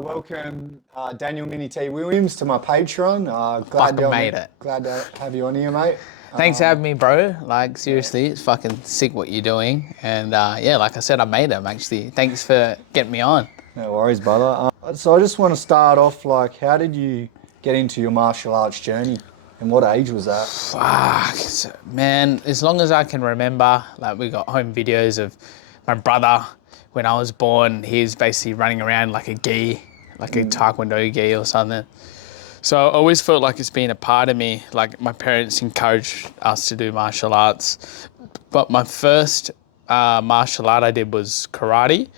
Welcome, Daniel Mini T Williams, to my Patreon. Glad to have you on here, mate. Thanks for having me, bro. Like, seriously, it's fucking sick what you're doing. And yeah, like I said, I made them, actually. Thanks for getting me on. No worries, brother. So I just want to start off, like, how did you get into your martial arts journey? And what age was that? Fuck, man, as long as I can remember, like, we got home videos of my brother when I was born. He's basically running around like a gi, like a taekwondo gi or something. So I always felt like it's been a part of me. Like, my parents encouraged us to do martial arts. But my first martial art I did was karate.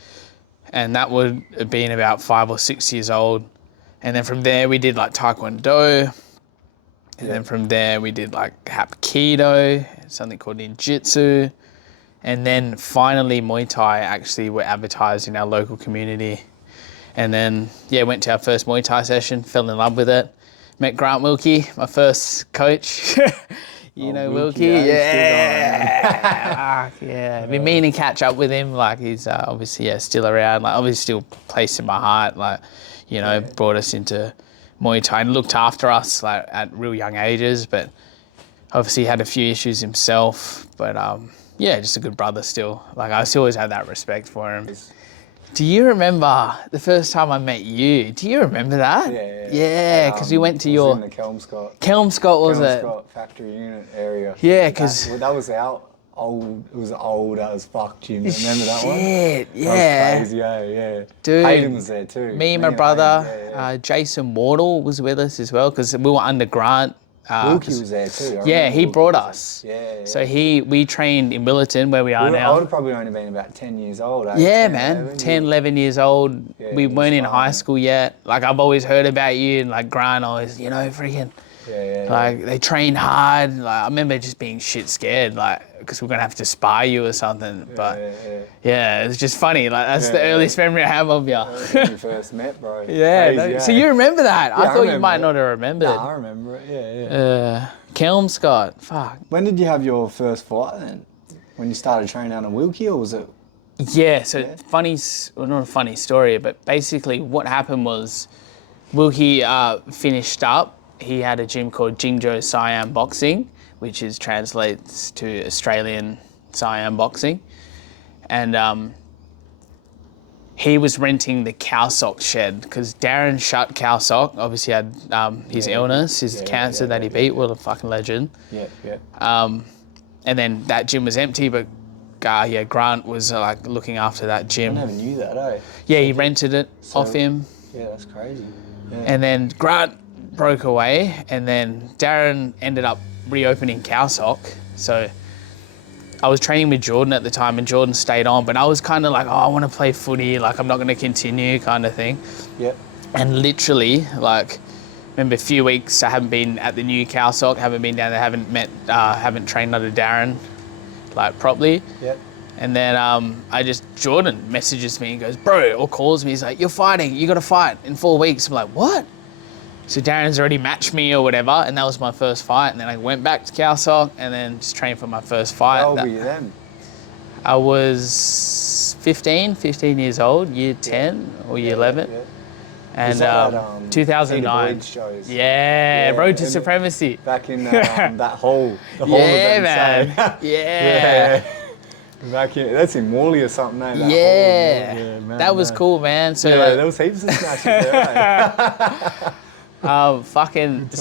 And that would have been about 5 or 6 years old. And then from there we did like taekwondo. And then from there we did like hapkido, something called ninjutsu. And then finally Muay Thai actually were advertised in our local community. And then, yeah, went to our first Muay Thai session, fell in love with it. Met Grant Wilkie, my first coach. you know Wilkie? Yeah. Yeah. Been meaning to catch up with him. Like, he's obviously, still around. Like, obviously still placed in my heart. Like, brought us into Muay Thai and looked after us, like, at real young ages. But obviously had a few issues himself. But, yeah, just a good brother still. Like, I still always had that respect for him. Do you remember the first time I met you? Do you remember that? Yeah, because we went to your... in the Kelmscott. Was it? Kelmscott factory unit area. Yeah, because... That was out old, it was old as fuck gym. Remember that one? Shit, yeah. That was crazy, yeah. Dude. Hayden was there too. Me and my brother, Jason Wardle was with us as well, because we were under Grant. Wilkie was there too. Yeah, he brought us. Yeah. So we trained in Willerton, where we are now. I would have probably only been about 10 years old. Yeah, 10, 11 years old. Yeah, we weren't in high school yet. Like, I've always heard about you, and like Grant always, freaking. Like, they train hard. Like, I remember just being shit scared, like, because we're gonna have to spy you or something. But yeah, it's just funny. Like, that's the earliest memory I have of you. When you first met, bro. So you remember that? Yeah, I thought you might not have remembered. No, I remember it. Kelmscott. Fuck. When did you have your first fight then? When you started training out on Wilkie, or was it? Yeah. So funny. Well, not a funny story, but basically what happened was Wilkie finished up. He had a gym called Jingzhou Siam Boxing, which translates to Australian Siam Boxing. And he was renting the Cowsock shed because Darren shut Cowsock, obviously had his illness, his cancer that he beat, what a fucking legend. And then that gym was empty, but Grant was like looking after that gym. I never knew that, eh? Yeah, he rented it off him. Yeah, that's crazy. Yeah. And then Grant broke away, and then Darren ended up reopening Cowsock. So I was training with Jordan at the time, and Jordan stayed on, but I was kind of like, I want to play footy, like, I'm not going to continue, kind of thing. Yep. And literally, like, remember a few weeks I haven't been at the new Cowsock, haven't been down there, haven't trained under Darren, like, properly. Yep. And then Jordan messages me and goes, bro, or calls me, he's like, you're fighting, you got to fight in 4 weeks. I'm like, what? So Darren's already matched me or whatever, and that was my first fight. And then I went back to Cowsock and then just trained for my first fight. How old were you then? I was 15 years old, year 10 or year 11. Yeah. And 2009. Shows. Yeah, Road to Supremacy. Back in that hole. The hole man. Yeah. Back in, that's in Morley or something, eh? Man, that was cool, man. So there was heaps of smashes there. So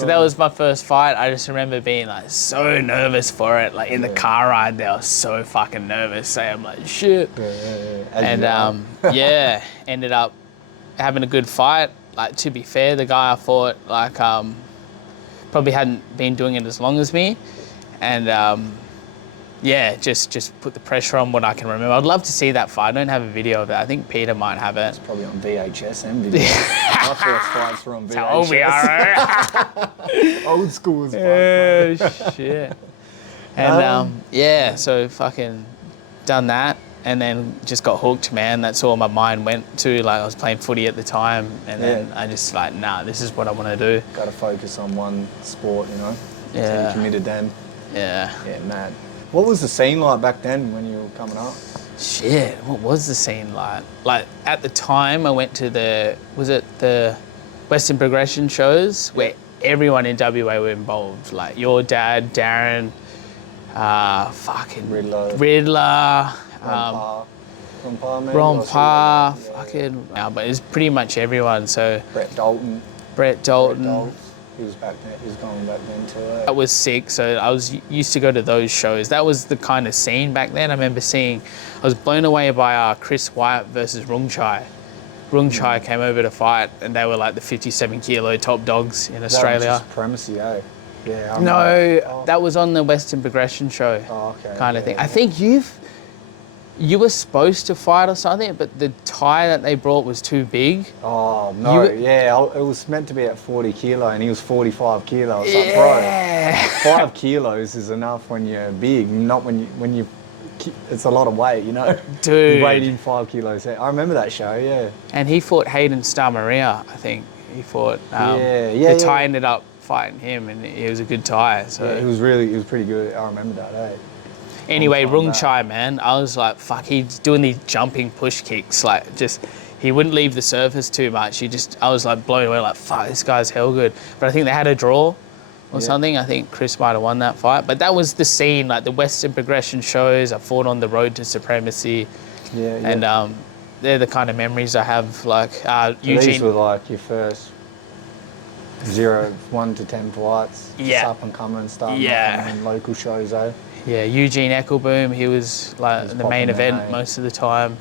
that was my first fight. I just remember being like so nervous for it. Like in the car ride there, I was so fucking nervous. So I'm like, shit. And ended up having a good fight. Like, to be fair, the guy I fought, like, probably hadn't been doing it as long as me. And just put the pressure on what I can remember. I'd love to see that fight. I don't have a video of it. I think Peter might have it. It's probably on VHS and video. My first fights were on VHS. That's how old we are, right? Old school as fuck. Shit. And so fucking done that, and then just got hooked, man. That's all my mind went to. Like, I was playing footy at the time, and then I just like, nah, this is what I want to do. Got to focus on one sport, Yeah. So you committed then. Yeah. Yeah, mad. What was the scene like back then when you were coming up? Shit, what was the scene like? Like at the time, I went to the Western Progression shows where everyone in WA were involved. Like your dad, Darren, fucking Riddler, Ron Parr, maybe? Ron Or something Parr, like that. Yeah. fucking. But it's pretty much everyone. So Brett Dalton. Brett Dalton. He was back then. He was going back then to it. That was sick. So I used to go to those shows. That was the kind of scene back then. I remember seeing. I was blown away by Chris Wyatt versus Rung Chai. Rung Chai came over to fight, and they were like the 57 kilo top dogs in Australia. That was supremacy, eh? Yeah. No, that was on the Western Progression show. Oh, okay. Kind of thing. I think you were supposed to fight or something, but the tie that they brought was too big. Oh, no, it was meant to be at 40 kilo and he was 45 kilos. Like, bro, 5 kilos is enough when you're big, not when you it's a lot of weight, you know? Dude. You weighed in 5 kilos. I remember that show, yeah. And he fought Hayden Star Maria, I think. He fought, the tie ended up fighting him and it was a good tie. So yeah, it was pretty good. I remember that, eh? Anyway, Rung Chai, man, I was like, fuck, he's doing these jumping push kicks, like just, he wouldn't leave the surface too much. I was like blown away, like, fuck, this guy's hell good. But I think they had a draw or something. I think Chris might have won that fight. But that was the scene, like the Western Progression shows. I fought on the Road to Supremacy. Yeah. And they're the kind of memories I have, like Eugene. These were like your first 1 to 10 fights. Yeah. Up and coming and stuff. Yeah. And local shows, eh? Yeah, Eugene Eckelboom, he was like the main event most of the time.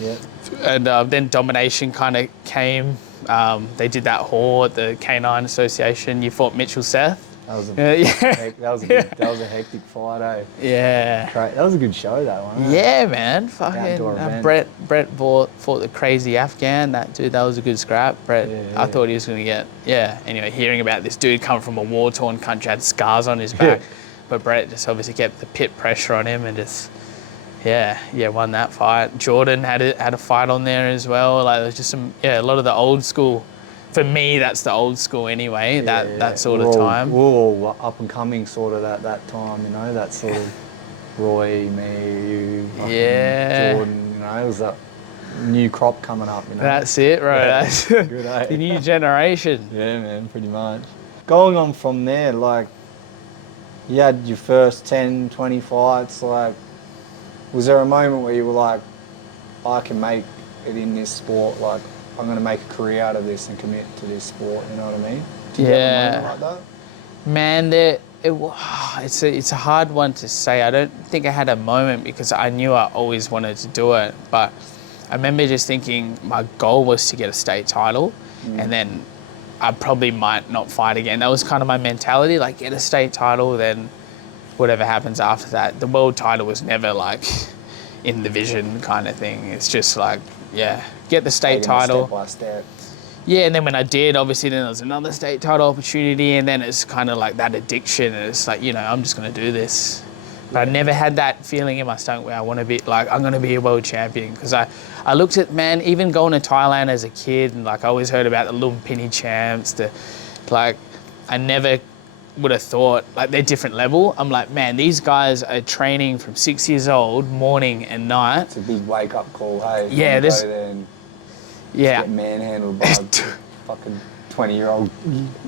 Yeah. And then Domination kind of came. They did that Horde, the K9 Association. You fought Mitchell Seth. That was a hectic fight, eh? Yeah. That was a good show, that one. Eh? Yeah, man. Fucking event. Brett fought the crazy Afghan. That was a good scrap. Brett, I thought he was going to get, Anyway, hearing about this dude come from a war-torn country, had scars on his back. But Brett just obviously kept the pit pressure on him and just, won that fight. Jordan had a fight on there as well. Like there's just a lot of the old school. For me, that's the old school anyway. That sort of time. We're all up and coming sort of at that time, you know. That sort of Roy, me, you, Jordan. You know, it was that new crop coming up. You know. That's it, bro. Yeah. That's Good, eh? the new generation. Yeah, man, pretty much. Going on from there, like, you had your first 10, 20 fights, like, was there a moment where you were like, I can make it in this sport, like, I'm going to make a career out of this and commit to this sport, you know what I mean? Did you have a moment like that? Man, it's a hard one to say. I don't think I had a moment because I knew I always wanted to do it, but I remember just thinking my goal was to get a state title and then I probably might not fight again. That was kind of my mentality, like get a state title, then whatever happens after that. The world title was never like in the vision kind of thing. It's just like, get the state title. Step by step. Yeah, and then when I did, obviously then there was another state title opportunity and then it's kind of like that addiction and it's like, I'm just going to do this. But I never had that feeling in my stomach where I want to be like, I'm going to be a world champion. Because I looked at, man, even going to Thailand as a kid and like I always heard about the Lumpini champs, I never would have thought, like they're different level. I'm like, man, these guys are training from 6 years old, morning and night. It's a big wake up call, hey? Yeah, there's... Go there and get manhandled by fucking 20-year-old,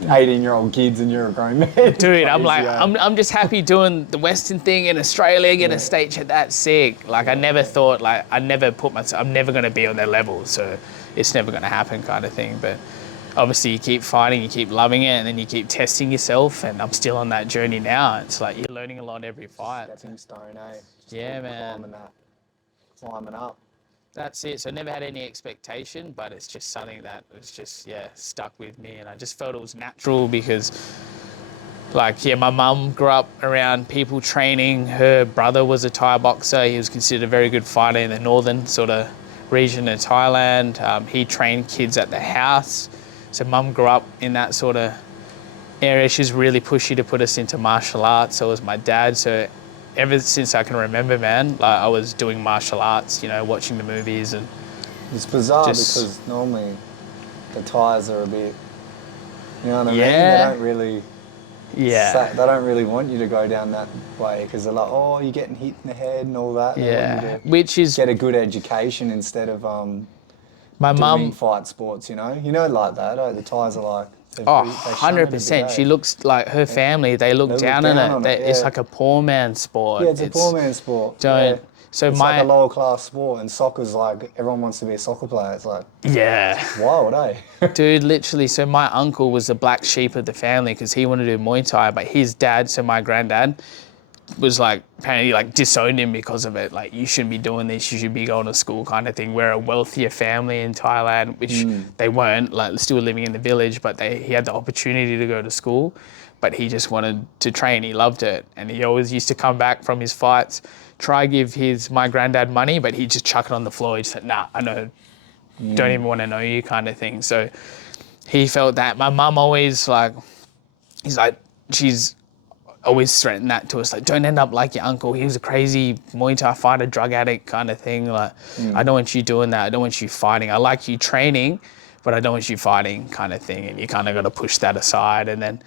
18-year-old kids and you're a grown man. Dude, I'm like, I'm just happy doing the Western thing in Australia, get a state check, that's sick. Like I never thought, like I never put myself, I'm never going to be on their level, so it's never going to happen kind of thing. But obviously you keep fighting, you keep loving it, and then you keep testing yourself, and I'm still on that journey now. It's like you're learning a lot every fight. Stepping stone, eh? Just man. Climbing up. That's it. So I never had any expectation, but it's just something that was just, stuck with me. And I just felt it was natural because, my mum grew up around people training. Her brother was a Thai boxer. He was considered a very good fighter in the northern sort of region of Thailand. He trained kids at the house. So mum grew up in that sort of area. She's really pushy to put us into martial arts. So was my dad. So ever since I can remember, man, like I was doing martial arts, watching the movies and. It's bizarre because normally the Thais are a bit, you know what I mean? They don't really Yeah. They don't really want you to go down that way because they're like, oh, you're getting hit in the head and all that. They want Yeah. you to Which is get a good education instead of my doing mum. fight sports, like that. The Thais are like, Oh, they shun it a bit, 100%. eh? She looks like her family, they look down on it. It's yeah. like a poor man's sport. Yeah, it's a poor man's sport. Don't. Yeah. So It's my. like a lower class sport, and soccer's like everyone wants to be a soccer player. It's like Yeah. wild, eh? Dude, literally, so my uncle was the black sheep of the family because he wanted to do Muay Thai, but his dad, so my granddad, was like, apparently like disowned him because of it. Like, you shouldn't be doing this, you should be going to school kind of thing. We're a wealthier family in Thailand, which they weren't, like still living in the village, but he had the opportunity to go to school, but he just wanted to train, he loved it. And he always used to come back from his fights, try give my granddad money, but he'd just chuck it on the floor. He just said, nah, I know, don't even want to know you kind of thing. So he felt that. My mum always she's always threatened that to us, like, don't end up like your uncle. He was a crazy Muay Thai fighter, drug addict kind of thing. Like, I don't want you doing that. I don't want you fighting. I like you training, but I don't want you fighting kind of thing. And you kind of got to push that aside. And then,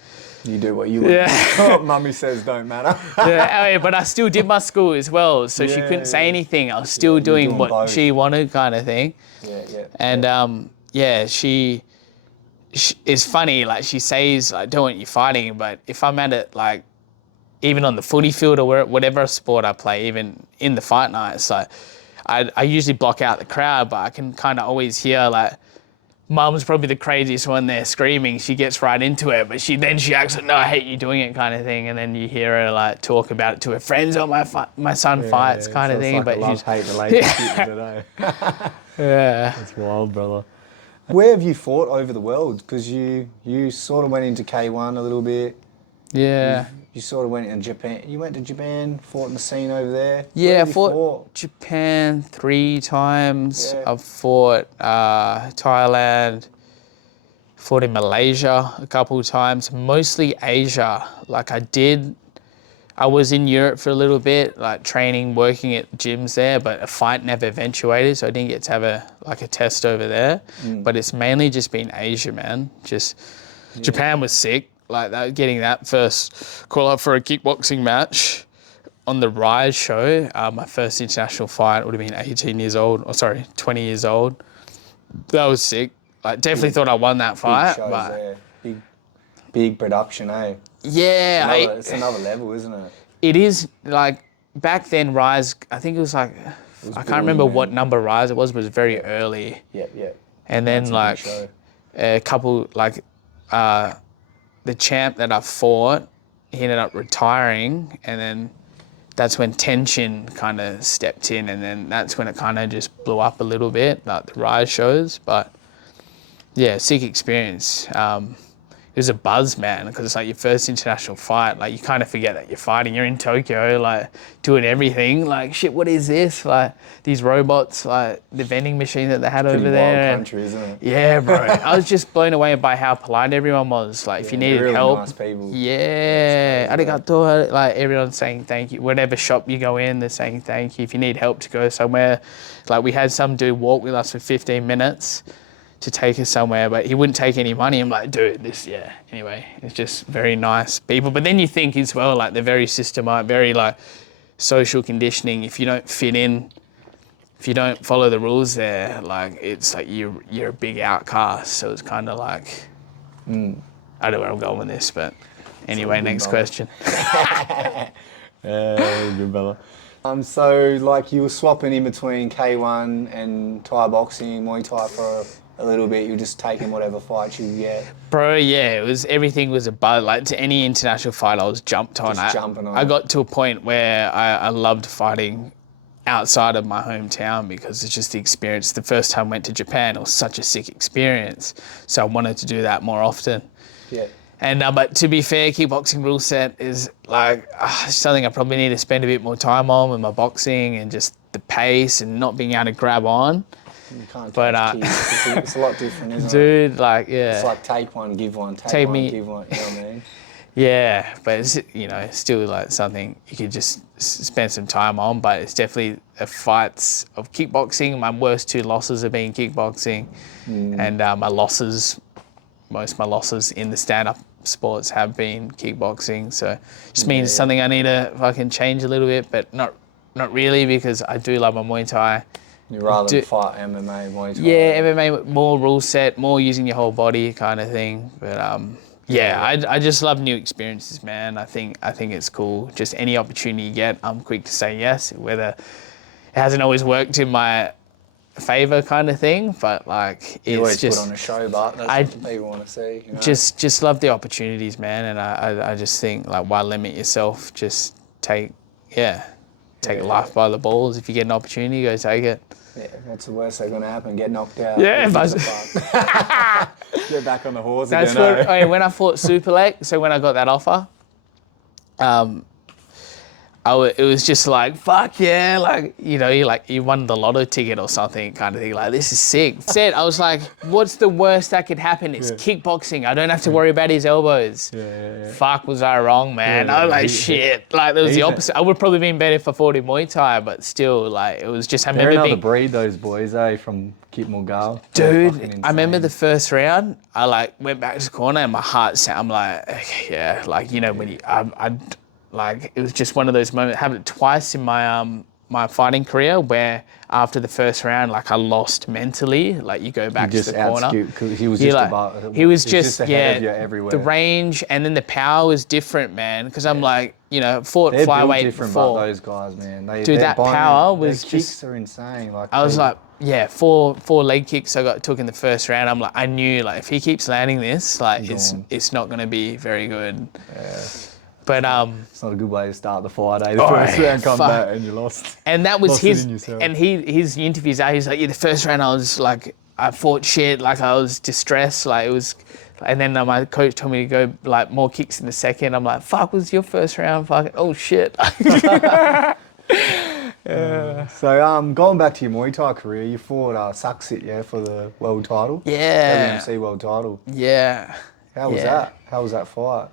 You do what you want. yeah. Mummy says don't matter. Yeah, but I still did my school as well. So she Yeah, couldn't say yeah. anything. I was still you're doing doing what both. she wanted kind of thing. Yeah. And she it's funny, like she says, like, don't want you fighting, but if I'm at it, like, even on the footy field or whatever sport I play, even in the fight nights, like, I usually block out the crowd, but I can kind of always hear, like, Mum's probably the craziest one there screaming. She gets right into it, but she acts like, no, I hate you doing it kind of thing. And then you hear her like talk about it to her friends. Oh, my son fights kind of thing. It's like But a she's love-hate relationship today. yeah. It's wild, brother. Where have you fought over the world? Because you sort of went into K1 a little bit. Yeah. You sort of went in Japan. You went to Japan, fought in the scene over there. Yeah, Where I have you fought Japan 3 times. Yeah. I've fought Thailand, fought in Malaysia a couple of times, mostly Asia. Like I was in Europe for a little bit, like training, working at gyms there, but a fight never eventuated, so I didn't get to have a test over there. But it's mainly just been Asia, man. Japan was sick. Like that, getting that first call up for a kickboxing match on the Rise show, my first international fight would have been 20 years old. That was sick. I definitely thought I won that fight. Big shows but there. Big production, eh? yeah, It's another level, isn't it? it is like back then. Rise, I think it was like I can't remember booming, what man. number Rise it was, but it was very early. Yeah. And then That's a big like show. a couple like the champ that I fought, he ended up retiring, and then that's when Tenshin kind of stepped in, and then that's when it kind of just blew up a little bit, like the Rise shows. But yeah, sick experience. It was a buzz, man, because it's like your first international fight. Like, you kind of forget that you're fighting. You're in Tokyo, like, doing everything. Like, shit, what is this? Like, these robots, like, the vending machine that they had Pretty over there. wild and- country, isn't it? yeah, bro. I was just blown away by how polite everyone was. Like, if you Yeah, needed really help. nice people. Yeah. crazy, Arigato. Like, everyone's saying thank you. Whatever shop you go in, they're saying thank you. If you need help to go somewhere. Like, we had some dude walk with us for 15 minutes to take us somewhere, but he wouldn't take any money. I'm like, dude, Anyway, it's just very nice people. But then you think as well, like, they're very systematic, very, like, social conditioning. If you don't fit in, if you don't follow the rules there, like, it's like you're a big outcast. So it's kind of like, I don't know where I'm going with this, but anyway, good, next brother. question. Yeah, good brother. So like you were swapping in between K1 and Thai boxing, Muay Thai for a little bit. You were just taking whatever fights you get. Bro, yeah, everything was a buzz. Like, to any international fight, I was jumped on. Just jumping on. I got to a point where I loved fighting outside of my hometown because it's just the experience. The first time I went to Japan, it was such a sick experience. So I wanted to do that more often. Yeah. And but to be fair, kickboxing rule set is like something I probably need to spend a bit more time on with my boxing and just the pace and not being able to grab on. You can't But, touch kids. It's a lot different, isn't it? Dude, like, yeah. It's like take one, give one, Take take one, me- give one. You know what I mean? Yeah, but it's, still like something you could just spend some time on. But it's definitely a fights of kickboxing. My worst 2 losses have been kickboxing, and most of my losses in the stand-up sports have been kickboxing. So just means something I need to fucking change a little bit, but not really, because I do love my Muay Thai. You rather fight MMA, Muay Thai. Yeah, MMA, more rule set, more using your whole body kind of thing. But I just love new experiences, man. I think it's cool. Just any opportunity you get, I'm quick to say yes. Whether it hasn't always worked in my favor, kind of thing, but like You always it's just put on a show, but that's what people want to see. You know? just love the opportunities, man. And I just think, like, why limit yourself? Just take life by the balls. If you get an opportunity, go take it. Yeah, what's the worst that's going to happen? Get knocked out. Yeah, but get back on the horse That's again. what. When I fought Superlek, so when I got that offer, it was just like, fuck yeah, like, you know, you won the lotto ticket or something, kind of thing. Like, this is sick. I was like, what's the worst that could happen? It's kickboxing. I don't have to worry about his elbows. Fuck, was I wrong, man? I was like, shit. Like, there was the opposite. I would probably been better if I fought in Muay Thai, but still, like, it was just, They're another breed, those boys, from Kit Mulgal. Dude, I remember the first round, I like went back to the corner and my heart sank. I'm like, okay, yeah, like, you know, when like, it was just one of those moments. Happened it twice in my my fighting career, where after the first round, like, I lost mentally. Like, you go back to the corner. Because he was just about. He was just ahead of you everywhere. The range and then the power was different, man. Because I'm like, you know, fought They're flyweight different, before. But those guys, man. Dude, that power was their just. Kicks are insane. Like, I was like, yeah, four leg kicks I took in the first round. I'm like, I knew, like, if he keeps landing this, like, it's not going to be very good. Yeah. But it's not a good way to start the fight, eh? The first round come back and you lost. And that was lost his. And his interviews out. He's like, yeah, the first round I was like, I fought shit, like, I was distressed, like, it was. And then my coach told me to go, like, more kicks in the second. I'm like, fuck, was your first round fucking? Oh shit. So going back to your Muay Thai career, you fought Saksit, for the world title. Yeah. WMC world title. Yeah. How was that? How was that fight?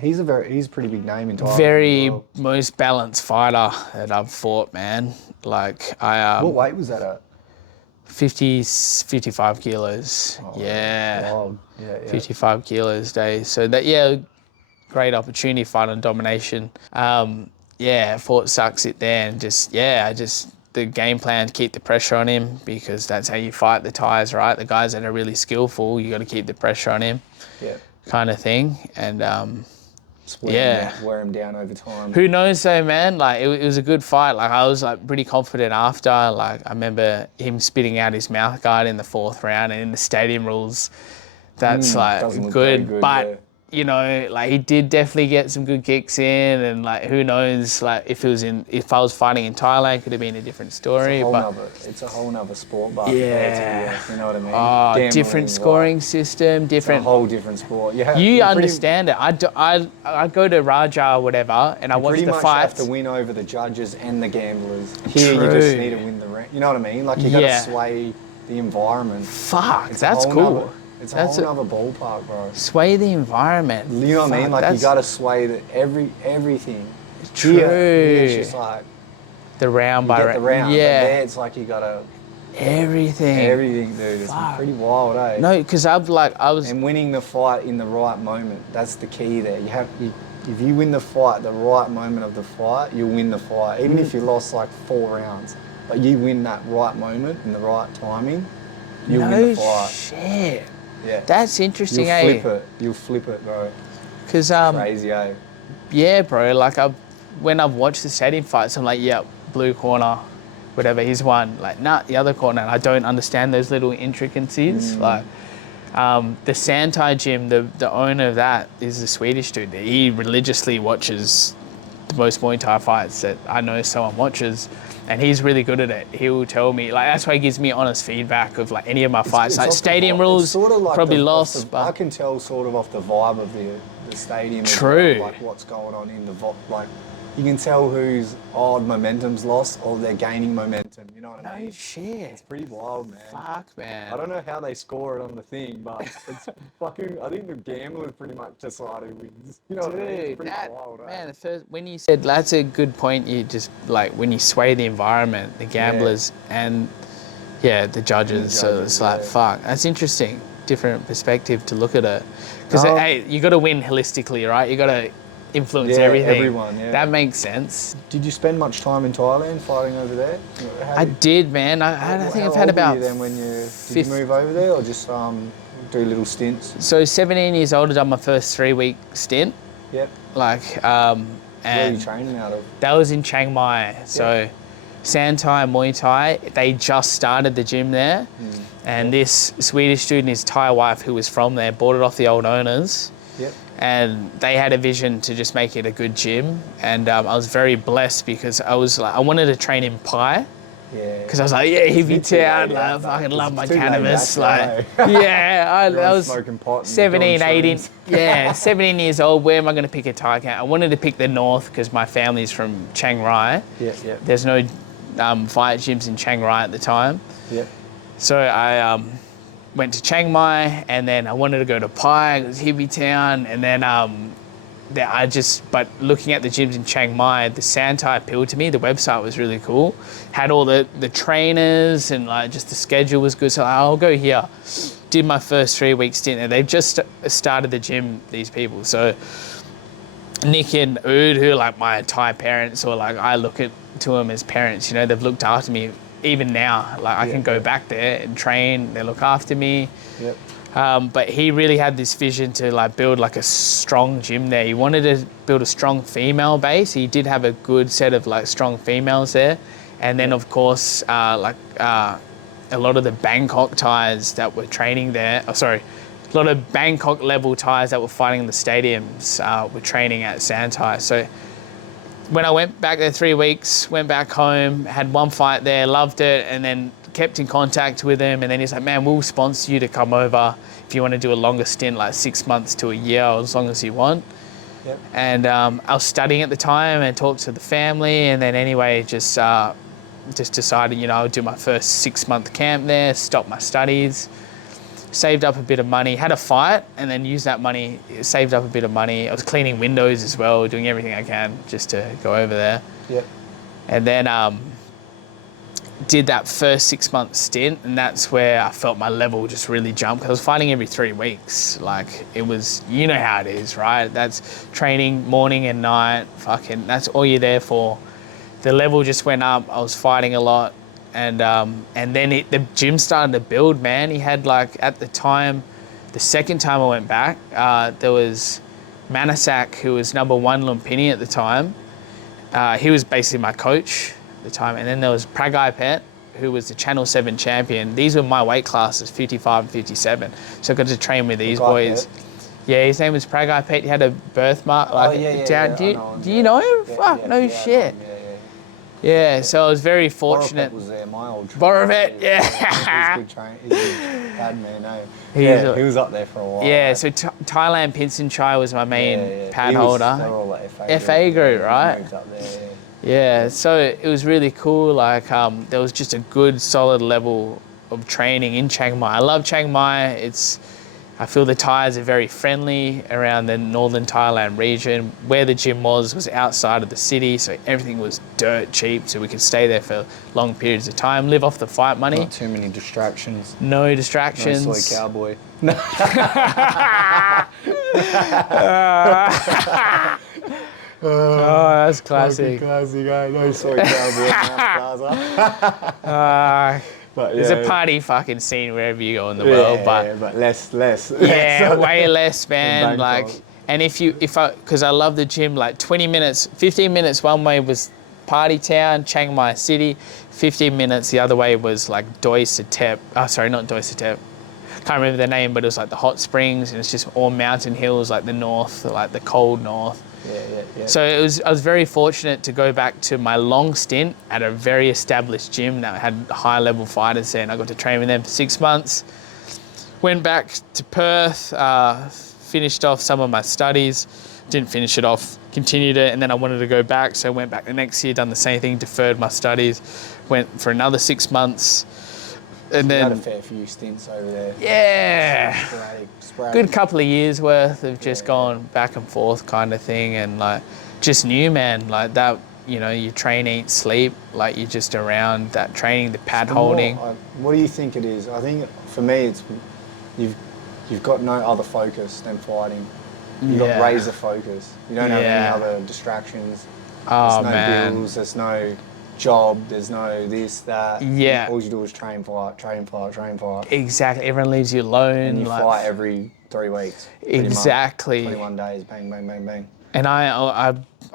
He's a pretty big name in Thailand. Very most balanced fighter that I've fought, man. Like, what weight was that at? 55 kilos. Yeah. Wild. Yeah. 55 kilos days. So that, great opportunity, fight on domination. Fought Saksit there, and the game plan, keep the pressure on him, because that's how you fight the Thais, right? The guys that are really skillful, you got to keep the pressure on him. Yeah. Kind of thing. And wear him down over time. Who knows though, man? Like, it was a good fight. Like, I was like pretty confident after. Like, I remember him spitting out his mouth guard in the fourth round, and in the stadium rules, that's like good. But you know, like, he did definitely get some good kicks in, and like, who knows, like, if I was fighting in Thailand, could have been a different story. It's a whole nother sport, but you know what I mean? Oh, different scoring system, different. It's a whole different sport. You understand it. I go to Raja or whatever, and I watch the fights. You have to win over the judges and the gamblers. Here, you just need to win the round. You know what I mean? Like, you got to sway the environment. Fuck, that's cool. It's a whole other ballpark, bro. Sway the environment. You know what I mean? Like, you got to sway everything. True. Here, it's just like the round by round. Yeah. But there, it's like you got to everything. Everything, dude. It's pretty wild, eh? No, because I was. And winning the fight in the right moment. That's the key there. If you win the fight, the right moment of the fight, you'll win the fight. Even if you lost like 4 rounds, but you win that right moment and the right timing, you'll win the fight. Shit. Yeah. That's interesting, You'll flip it, bro. Because crazy, eh? Yeah, bro. Like, when I've watched the stadium fights, I'm like, yeah, blue corner, whatever, he's won. Like, nah, the other corner. And I don't understand those little intricacies. Like, the Santai gym, the owner of that is a Swedish dude. He religiously watches the most Muay Thai fights that I know someone watches. And he's really good at it. He will tell me, like, that's why he gives me honest feedback of, like, any of my fights. It's like, stadium rules, sort of like probably lost. But I can tell sort of off the vibe of the stadium. True. Like, what's going on in the like, you can tell who's momentum's lost or they're gaining momentum. You know what I mean? No shit. It's pretty wild, man. Fuck, man. I don't know how they score it on the thing, but it's fucking. I think the gambler pretty much decide who wins. You know what I mean? It's pretty wild, man. When you said that's a good point. You just like when you sway the environment, the gamblers and the judges. So it's like fuck. That's interesting. different perspective to look at it. Because Oh. hey, you got to win holistically, right? You got to influence Yeah, everything. everyone, yeah. That makes sense. Did you spend much time in Thailand fighting over there? I did, man. I think I've had about. How old were you then when did you move over there, or just do little stints? So 17 years old, I done my first 3-week stint. Yep. Like, Where are and you training out of? that was in Chiang Mai. So Santai Muay Thai, they just started the gym there. And this Swedish dude and his Thai wife, who was from there, bought it off the old owners. Yep. And they had a vision to just make it a good gym. And I was very blessed because I wanted to train in Pai. Yeah. Because I was like, yeah, hippie too town, laid like, I out, fucking though. love my It's too laid cannabis. back, Like, yeah, I was smoking pot and 17, doing 18, shrooms. yeah, 17 years old. Where am I going to pick a Thai camp? I wanted to pick the north because my family's from Chiang Rai. Yeah, yeah. There's no fight gyms in Chiang Rai at the time. Yeah. So I went to Chiang Mai, and then I wanted to go to Pai, it was hippie town, and then but looking at the gyms in Chiang Mai, the Santai appealed to me. The website was really cool. Had all the trainers and like just the schedule was good. So I'll go here. Did my first 3-week stint there. They've just started the gym, these people. So Nick and Ood, who are like my Thai parents, or like I look at to them as parents, you know, they've looked after me even now. Like I can go back there and train. They look after me. Yep. But he really had this vision to like build like a strong gym there. He wanted to build a strong female base. He did have a good set of like strong females there. And then of course, a lot of the Bangkok Thais that were training there, a lot of Bangkok level Thais that were fighting in the stadiums were training at Santai. So when I went back there 3 weeks, went back home, had one fight there, loved it, and then kept in contact with him. And then he's like, man, we'll sponsor you to come over if you want to do a longer stint, like 6 months to a year, or as long as you want. Yep. And I was studying at the time and talked to the family. And then anyway, just decided, you know, I'll do my first 6-month camp there, stop my studies, saved up a bit of money, had a fight, and then used that money, saved up a bit of money. I was cleaning windows as well, doing everything I can just to go over there. Yep. And then did that first 6-month stint, and that's where I felt my level just really jump, because I was fighting every 3 weeks. Like, it was, you know how it is, right? That's training morning and night, fucking, that's all you're there for. The level just went up, I was fighting a lot, and then the gym started to build, man. He had like, at the time, the second time I went back, there was Manasak, who was number 1 Lumpini at the time. He was basically my coach at the time. And then there was Pragai Pet, who was the Channel 7 champion. These were my weight classes, 55 and 57. So I got to train with these boys. Yeah, his name was Pragai Pet. He had a birthmark. Like, down. Do you know him? Fuck, no shit. Yeah, so I was very fortunate. Borovet was there, my old trainer. Borovet, yeah. He's a good trainer. He's a bad man, eh? He was up there for a while. Yeah, so Thailand Pinson Chai was my main pad holder. They were all like FA group, right? He moved up there, Yeah, so it was really cool. Like, there was just a good, solid level of training in Chiang Mai. I love Chiang Mai. I feel the Thais are very friendly around the northern Thailand region. Where the gym was outside of the city, so everything was dirt cheap, so we could stay there for long periods of time, live off the fight money. Not too many distractions. No distractions. No soy cowboy. Oh, that's classic. Classic, eh? No soy cowboy in Plaza. But, there's a party fucking scene wherever you go in the world, but less. Yeah, way less, man. Bangkok. Like, and because I love the gym, like 20 minutes, 15 minutes one way was party town, Chiang Mai city. 15 minutes the other way was like Doi Satep. Oh, sorry, not Doi Satep. Can't remember the name, but it was like the hot springs, and it's just all mountain hills, like the north, like the cold north. Yeah. So I was very fortunate to go back to my long stint at a very established gym that had high level fighters there, and I got to train with them for 6 months. Went back to Perth, finished off some of my studies, didn't finish it off, continued it, and then I wanted to go back, so I went back the next year, done the same thing, deferred my studies, went for another 6 months. And then had a fair few stints over there. Yeah. Sporadic. Good couple of years worth of just going back and forth kind of thing, and like just new, man, like that, you know, you train, eat, sleep, like you're just around that training, the pad holding. What do you think it is? I think for me you've got no other focus than fighting. You've got Yeah. razor focus. You don't have any Yeah. other distractions. Oh, There's no man. bills, there's no job, there's no this, that. Yeah. All you do is train, fight, train, fight, train, fight. Exactly. Everyone leaves you alone. And you like, fight every 3 weeks. pretty much. Exactly. 21 days, bang, bang, bang, bang. And I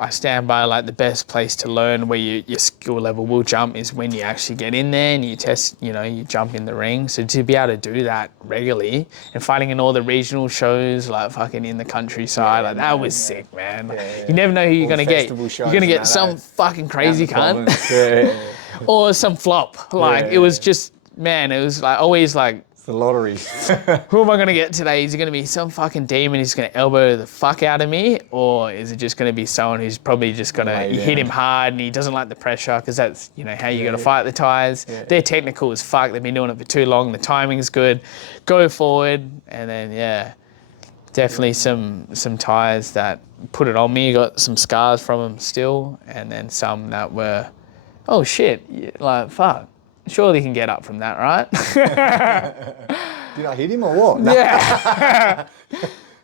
stand by, like, the best place to learn where your skill level will jump is when you actually get in there and you test, you jump in the ring. So to be able to do that regularly and fighting in all the regional shows, like fucking in the countryside, like that was sick, man. Like, Yeah. you never know who you're All going to the get. festival You're shows going to and get that, some fucking crazy Out in the cunt province. Yeah. or some flop. Like, Yeah. it was just, man, it was like always like, It's the lottery. who am I going to get today? Is it going to be some fucking demon who's going to elbow the fuck out of me? Or is it just going to be someone who's probably just going to Lay hit down. him hard and he doesn't like the pressure because that's, how you got to fight the ties. Yeah. They're technical as fuck. They've been doing it for too long. The timing's good. Go forward. And then, definitely some ties that put it on me. Got some scars from them still. And then some that were, oh shit, like fuck. Surely you can get up from that, right? Did I hit him or what? No. Yeah.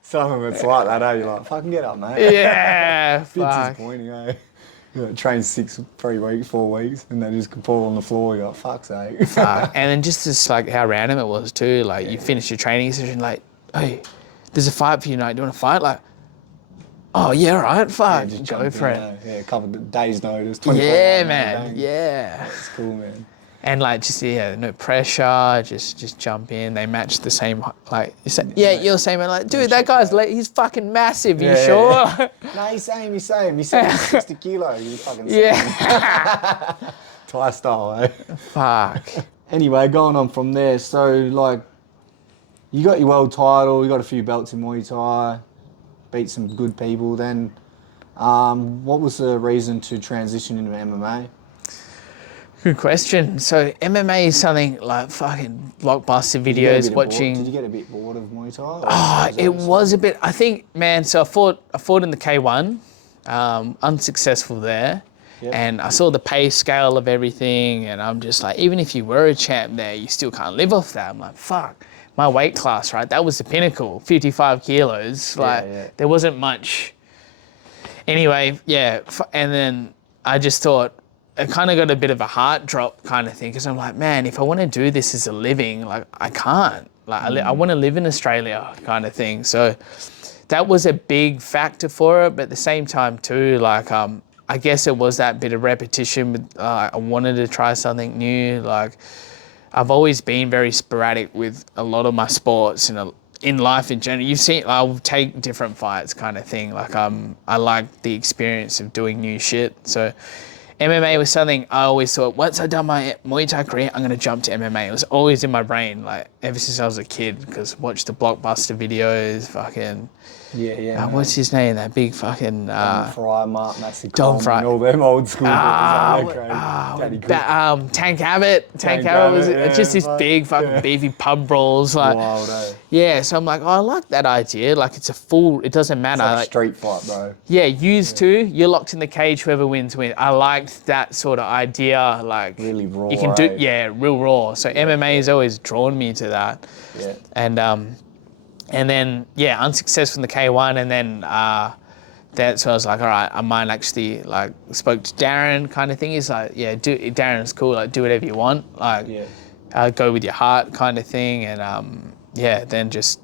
Some of it's like that, eh? You're like, fucking get up, mate. Yeah. Bit Fuck. disappointing, eh? You train 3 weeks, 4 weeks, and then just fall on the floor. You're like, fuck's sake. And then just as like how random it was too. Like you finish your training session, like, hey, there's a fight for you tonight. Do you want to fight? Like, oh yeah, all right, fuck, just go jump for in, it. eh? Yeah, a couple of days notice. 24 Yeah, hours, man. bang. Yeah. It's cool, man. And like just no pressure, just jump in. They match the same like you say, you're the same. Like, dude, that guy's he's fucking massive. You Yeah, sure? yeah. No, he's same. He's 60 kilo. You fucking Yeah. Thai style, eh? Fuck. Anyway, going on from there. So, like, you got your world title. You got a few belts in Muay Thai. Beat some good people. Then, what was the reason to transition into MMA? Good question. So MMA is something like fucking blockbuster Did you get a videos bit watching. Did you get a bit bored of Muay Thai? or It that was a bit. I think, man. So I fought in the K1, unsuccessful there, Yep. and I saw the pay scale of everything, and I'm just like, even if you were a champ there, you still can't live off that. I'm like, fuck, my weight class, right? That was the pinnacle, 55 kilos. Like yeah. there wasn't much. Anyway, and then I just thought. I kind of got a bit of a heart drop kind of thing because I'm like, man, if I want to do this as a living, like I can't. Like I want to live in Australia kind of thing. So that was a big factor for it. But at the same time too, like I guess it was that bit of repetition. With, I wanted to try something new. Like I've always been very sporadic with a lot of my sports and in life in general. You've seen I'll take different fights kind of thing. Like I like the experience of doing new shit. So MMA was something I always thought, once I've done my Muay Thai career, I'm going to jump to MMA. It was always in my brain, like, ever since I was a kid, because watched the blockbuster videos, fucking... Yeah. what's his name? That big fucking... Don Fry, Mark Massey, Don Fry. all them old school guys. Daddy Cook. Tank Abbott. Tank Tank Abbott was Abbott, just yeah, this fuck, big fucking yeah. beefy pub brawls. Like, Wild, eh? yeah, so I'm like, oh, I like that idea. Like, it's a full... It doesn't matter. It's like a Like, street fight, bro. yeah, used to. You're locked in the cage. Whoever wins, wins. I liked that sort of idea. Like Really raw, You can do, eh? real raw. So MMA has always drawn me to that. Yeah. And then unsuccessful in the K1, and then so I was like, all right, I might actually like spoke to Darren kind of thing. He's like, Darren's cool. Like, do whatever you want. Like, go with your heart kind of thing. And then just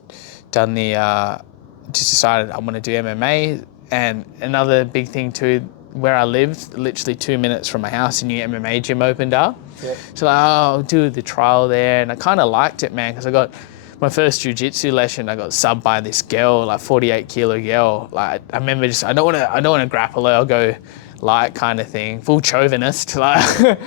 done just decided I want to do MMA. And another big thing too, where I lived, literally 2 minutes from my house, a new MMA gym opened up. Yep. So I'll do the trial there, and I kind of liked it, man, because I got my first jiu-jitsu lesson. I got subbed by this girl, like 48 kilo girl. Like I remember just I don't want to grapple her. I'll go light kind of thing, full chauvinist, like.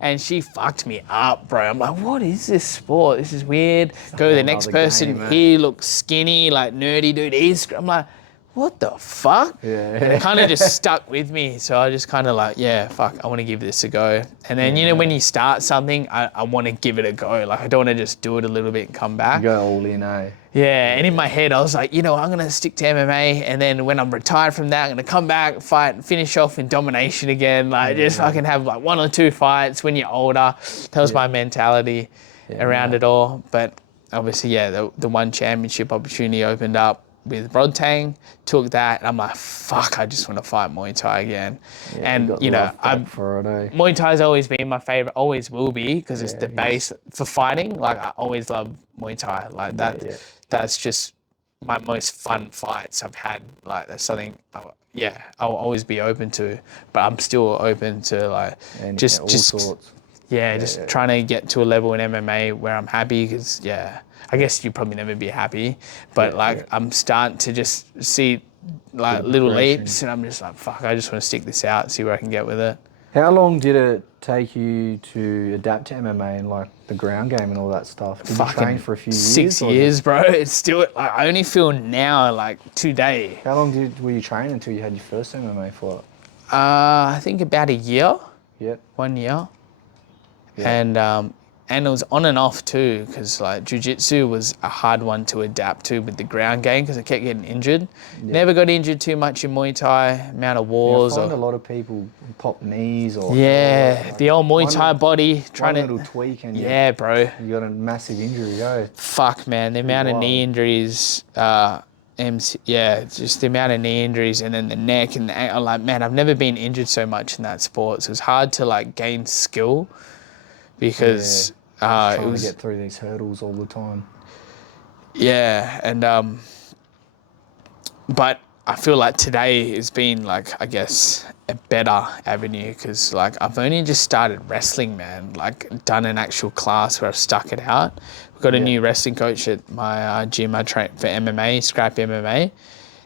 And she fucked me up, bro. I'm like, what is this sport? This is weird. Go to the next another person. game, He looks skinny, like nerdy dude. I'm like, what the fuck? Yeah. And it kind of just stuck with me. So I just kind of like, fuck, I want to give this a go. And then, when you start something, I want to give it a go. Like, I don't want to just do it a little bit and come back. Go all in, eh? Yeah, and in my head, I was like, I'm going to stick to MMA. And then when I'm retired from that, I'm going to come back, fight, and finish off in domination again. Like, just fucking have like 1 or 2 fights when you're older. That was my mentality around it all. But obviously, yeah, the one championship opportunity opened up with Rodtang, took that, and I'm like, fuck, I just want to fight Muay Thai again. Yeah, And, got you know, love back for it, eh? Muay Thai's always been my favorite, always will be, because it's the Yeah, base for fighting. Like, I always love Muay Thai. Like, yeah. that's just my most fun fights I've had. Like, that's something, I'll always be open to. But I'm still open to, like, And just, all just, sorts. just trying to get to a level in MMA where I'm happy, because, I guess you'd probably never be happy. But, I'm starting to just see, like, little progression. leaps, and I'm just like, fuck, I just want to stick this out, see where I can get with it. How long did it take you to adapt to MMA and like the ground game and all that stuff? Did you train for a few years? 6 years, bro. It's still, like, I only feel now like today. How long were you training until you had your first MMA fight? I think about a year. Yep. 1 year. Yeah. And it was on and off too, because like jiu-jitsu was a hard one to adapt to with the ground game, because I kept getting injured. Never got injured too much in Muay Thai, amount of wars. I find a lot of people pop knees or... the old Muay Thai body. One little tweak and bro. you got a massive injury, go. Fuck, man, the amount of knee injuries, just the amount of knee injuries, and then the neck and the ankle. Like, man, I've never been injured so much in that sport. So it's hard to like gain skill, because trying to get through these hurdles all the time. Yeah, and but I feel like today has been like, I guess, a better avenue, because like I've only just started wrestling, man. Like, done an actual class where I've stuck it out. We've got a new wrestling coach at my gym. I train for MMA, Scrap MMA,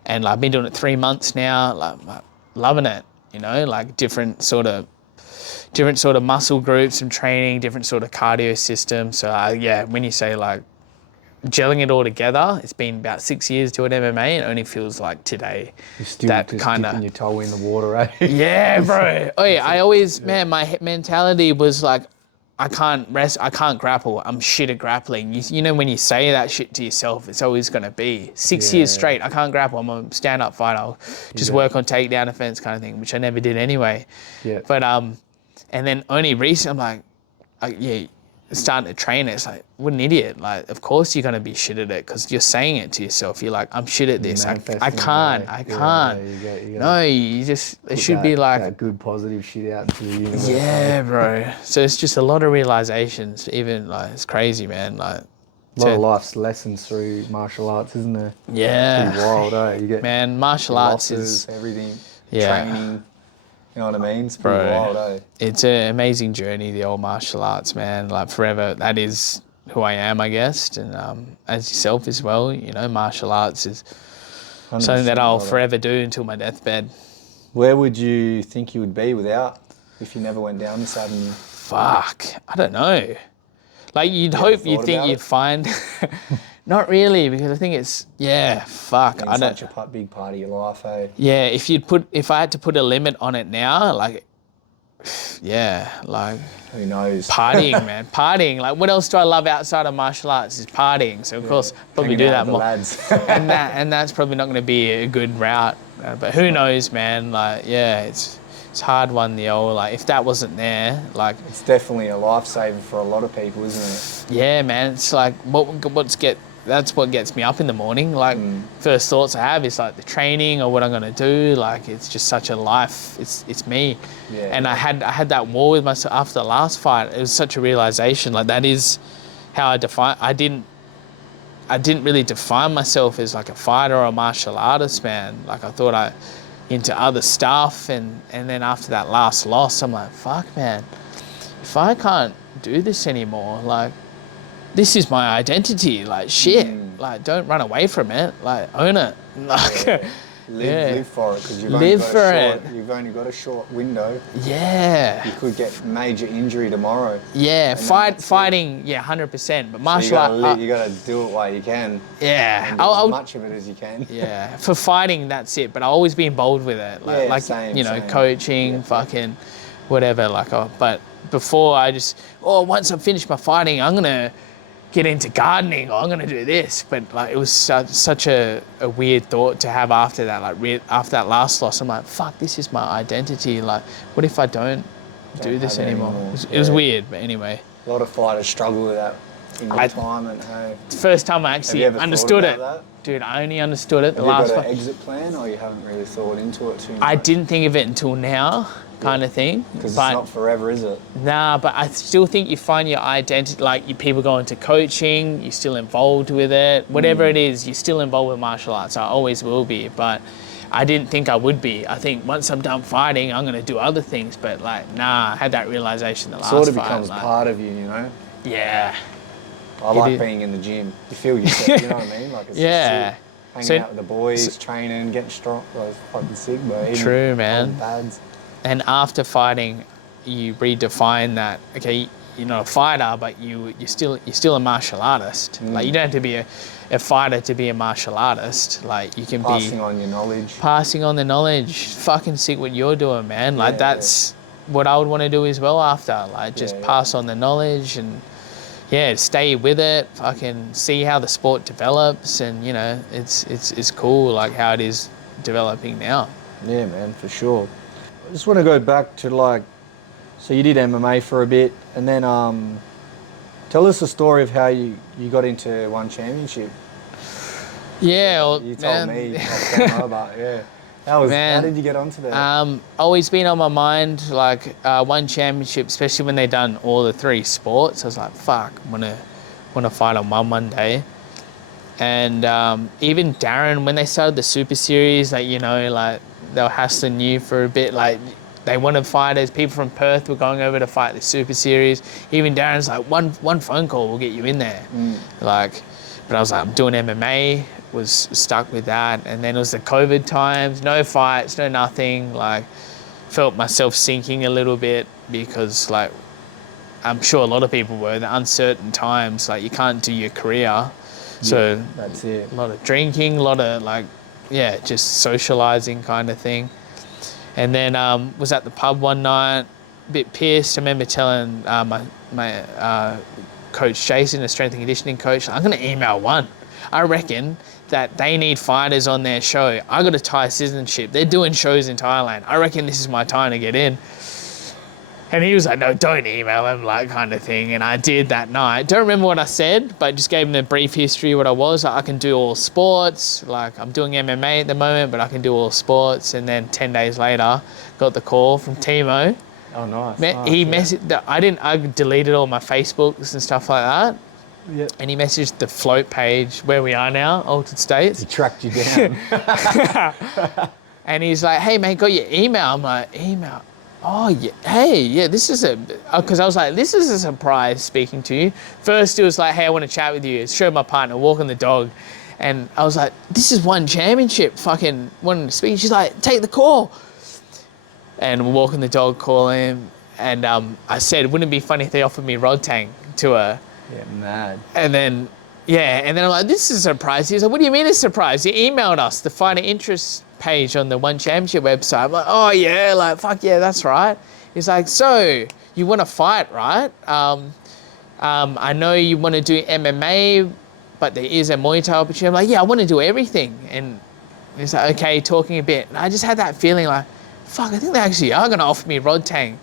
and like, I've been doing it 3 months now. Like, loving it, you know, like different sort of muscle groups and training, different sort of cardio system. So when you say like gelling it all together, it's been about 6 years doing MMA, and it only feels like today. You're still just dipping your toe in the water, eh? Yeah, bro. Oh yeah, I always, man, my mentality was like, I can't grapple. I'm shit at grappling. You know, when you say that shit to yourself, it's always going to be 6 years straight. I can't grapple. I'm a stand-up fighter. I'll just work on takedown defense kind of thing, which I never did anyway. Yeah. But and then only recently, I'm like, starting to train it. It's like, what an idiot. Like, of course you're going to be shit at it, because you're saying it to yourself. You're like, I'm shit at this. I can't. No, you just, it should be like that good positive shit out into the universe. Yeah, bro. So it's just a lot of realizations. Even like, it's crazy, man. Like, a lot of life's lessons through martial arts, isn't there? Yeah. Pretty wild, eh? You get martial arts is everything. Training. You know what I mean? It's pretty wild, eh? It's an amazing journey, the old martial arts, man. Like, forever, that is who I am, I guess. And as yourself as well, you know, martial arts is something that I'll forever do until my deathbed. Where would you think you would be if you never went down this avenue? Fuck, I don't know. Like, you'd think you'd find... Not really, because I think it's, fuck. It's such a big part of your life, eh? Yeah, if I had to put a limit on it now, like, like... Who knows? Partying, man. Partying. Like, what else do I love outside of martial arts is partying. So, of course, probably do that more. Lads. and that's probably not going to be a good route. But who knows, man? Like, it's hard one, the old, like, if that wasn't there, like... It's definitely a lifesaver for a lot of people, isn't it? Yeah, man. It's like, that's what gets me up in the morning. Like, first thoughts I have is like the training or what I'm gonna do. Like, it's just such a life. It's me. Yeah. And I had that war with myself after the last fight. It was such a realization. Like, that is how I define. I didn't really define myself as like a fighter or a martial artist, man. Like, I thought I into other stuff, and then after that last loss, I'm like, fuck, man. If I can't do this anymore, like, this is my identity, like, shit. Like, don't run away from it, like, own it. Like, live for it, because you've only got a short window. Yeah. You could get major injury tomorrow. Yeah, fighting, 100%. But martial art, you gotta do it while you can. Yeah, as much of it as you can. Yeah, for fighting, that's it. But I'll always be involved with it, like coaching, fucking, whatever. Like, but before once I finish my fighting, I'm gonna get into gardening, or I'm going to do this. But like, it was such a weird thought to have after that. Like, after that last loss, I'm like, fuck, this is my identity. Like, what if I don't do this anymore? It was weird, but anyway. A lot of fighters struggle with that. in retirement, hey? First time I Have actually you ever understood thought it. about Dude, I only understood it that? the Have last you got one. an exit plan, or you haven't really thought into it too much? I didn't think of it until now, kind of thing. Because it's But not forever, is it? nah, but I still think you find your identity, like you people go into coaching, you're still involved with it. Whatever it is, you're still involved with martial arts. I always will be, but I didn't think I would be. I think once I'm done fighting, I'm going to do other things. But like, nah, I had that realization the last Sort of fight. becomes like, part of you, you know? yeah. I like is. being in the gym. You feel yourself, you know what I mean? Like it's Yeah. just hanging So- out with the boys, training, getting strong. Like, it's fucking sick, bro. Even True, man. holding pads. And after fighting, you redefine that. Okay, you're not a fighter, but you're still a martial artist. Like you don't have to be a fighter to be a martial artist. Like you can Passing be on your knowledge. passing on the knowledge. Fucking sick what you're doing, man. Like Yeah, that's what I would want to do as well after. Like just Yeah, yeah. pass on the knowledge and yeah, stay with it. Fucking see how the sport develops, and you know, it's cool like how it is developing now. Yeah, man, for sure. I just want to go back to like, so you did MMA for a bit, and then tell us the story of how you got into One Championship. Yeah, well, You told man. me off camera, but yeah. How Man, did you get onto that? Always been on my mind, like One Championship, especially when they done all the three sports. I was like, fuck, wanna fight on one day. And even Darren, when they started the Super Series, like you know, like they were hassling you for a bit, like they wanted fighters. People from Perth were going over to fight the Super Series. Even Darren's like, one phone call will get you in there. Like, but I was like, I'm doing MMA. Was stuck with that, and then it was the COVID times, no fights, no nothing. Like, felt myself sinking a little bit because, like, I'm sure a lot of people were the uncertain times. Like, you can't do your career, so That's it. a lot of drinking, a lot of like, yeah, just socializing kind of thing. And then was at the pub one night, a bit pissed. I remember telling my coach Jason, the strength and conditioning coach, I'm gonna email One. I reckon that they need fighters on their show. I got a Thai citizenship. They're doing shows in Thailand. I reckon this is my time to get in. And he was like, no, don't email him, like kind of thing. And I did that night. Don't remember what I said, but just gave him a brief history of what I was. Like, I can do all sports. Like, I'm doing MMA at the moment, but I can do all sports. And then 10 days later, got the call from Timo. Oh, nice. He messaged, I deleted all my Facebooks and stuff like that. Yep. And he messaged the float page where we are now, Altered States. He tracked you down. And he's like, hey, mate, got your email? I'm like, email? Oh, yeah. Hey, yeah, this is because I was like, this is a surprise speaking to you. First, it was like, hey, I want to chat with you. Show my partner, walking the dog. And I was like, this is One Championship, fucking wanting to speak. She's like, take the call. And we're walking the dog, calling him. And I said, wouldn't it be funny if they offered me Rod Tang to her? Yeah, mad. And then, yeah, and then I'm like, this is a surprise. He's like, what do you mean it's a surprise? He emailed us the fighter interest page on the One Championship website. I'm like, oh yeah, like, fuck yeah, that's right. He's like, so, you want to fight, right? I know you want to do MMA, but there is a Muay Thai opportunity. I'm like, yeah, I want to do everything. And he's like, okay, talking a bit. And I just had that feeling like, fuck, I think they actually are going to offer me Rod Tang.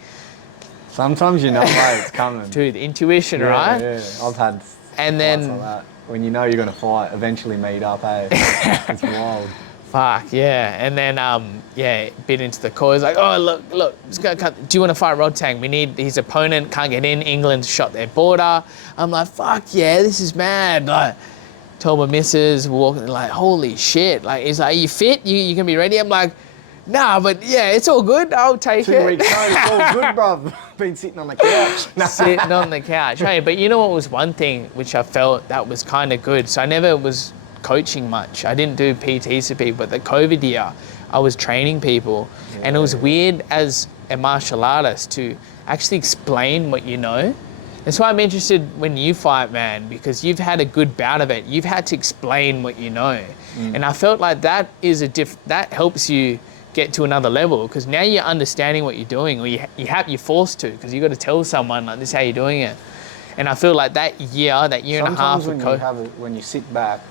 Sometimes you know why it's coming. Dude, intuition, Yeah, right? Yeah, I've had And fights then, like that. When you know you're going to fight, eventually meet up, hey? It's wild. fuck, yeah. And then, yeah, bit into the call. He's like, oh, look, do you want to fight Rod Tang? We need his opponent, can't get in. England shot their border. I'm like, fuck yeah, this is mad. Like, told my missus, we're walking, like, holy shit. Like, he's like, are you fit? You can be ready? I'm like, nah, but yeah, it's all good. I'll take 2 it. weeks notice, all good, bruv. Been sitting on the couch. Sitting on the couch. Hey, but you know what was one thing which I felt that was kind of good? So I never was coaching much. I didn't do PTs for people, but the COVID year, I was training people. Yeah. And it was weird as a martial artist to actually explain what you know. That's why I'm interested when you fight, man, because you've had a good bout of it. You've had to explain what you know. And I felt like that is that helps you get to another level, because now you're understanding what you're doing, or you're forced to, because you've got to tell someone like this is how you're doing it. And I feel like that year and a half Sometimes when you sit back,